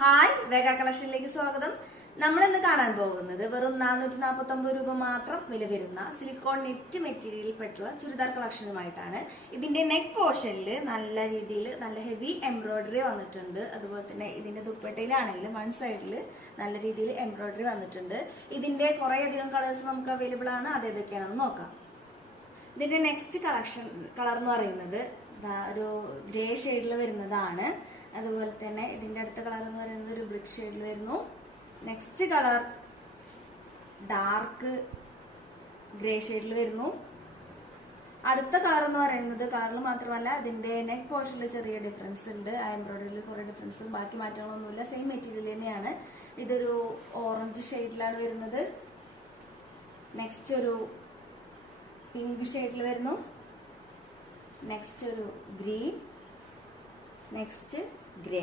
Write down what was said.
Hi വേഗ കളക്ഷനിലേക്ക് സ്വാഗതം. നമ്മൾ ഇന്ന് കാണാൻ പോകുന്നത് വെറും 449 രൂപ മാത്രം വില വരുന്ന സിലിക്കോൺ നെറ്റ് മെറ്റീരിയലിൽ പെട്ടുള്ള ചുരിദാർ കളക്ഷനുമായിട്ടാണ്. ഇതിന്റെ നെക്ക് പോർഷനിൽ നല്ല രീതിയിൽ നല്ല ഹെവി എംബ്രോയിഡറി വന്നിട്ടുണ്ട്. അതുപോലെ തന്നെ ഇതിന്റെ ദുപ്പട്ടയിലാണെങ്കിലും വൺ സൈഡിൽ നല്ല രീതിയിൽ എംബ്രോയിഡറി വന്നിട്ടുണ്ട്. ഇതിന്റെ കുറെ അധികം കളേഴ്സ് നമുക്ക് അവൈലബിൾ ആണ്. അത് ഏതൊക്കെയാണെന്ന് നോക്കാം. ഇതിന്റെ നെക്സ്റ്റ് കളർ എന്ന് പറയുന്നത് ഒരു ഗ്രേ ഷെയ്ഡിൽ വരുന്നതാണ്. അതുപോലെ തന്നെ ഇതിന്റെ അടുത്ത കളർ എന്ന് പറയുന്നത് ഒരു ബ്രിക്ക് ഷെയ്ഡിൽ വരുന്നു. നെക്സ്റ്റ് കളർ ഡാർക്ക് ഗ്രേ ഷെയ്ഡിൽ വരുന്നു. അടുത്ത കളർ എന്ന് പറയുന്നത് കളറിൽ മാത്രമല്ല ഇതിന്റെ നെക്ക് പോർഷനിൽ ചെറിയ ഡിഫറൻസ് ഉണ്ട്. ആ എംബ്രോയിഡറിയിൽ കുറെ ഡിഫറൻസ്, ബാക്കി മാറ്റങ്ങളൊന്നുമില്ല, സെയിം മെറ്റീരിയൽ തന്നെയാണ്. ഇതൊരു ഓറഞ്ച് ഷെയ്ഡിലാണ് വരുന്നത്. നെക്സ്റ്റ് ഒരു പിങ്ക് ഷെയ്ഡിൽ വരുന്നു. നെക്സ്റ്റ് ഒരു ഗ്രീൻ, നെക്സ്റ്റ് ഗ്രേ.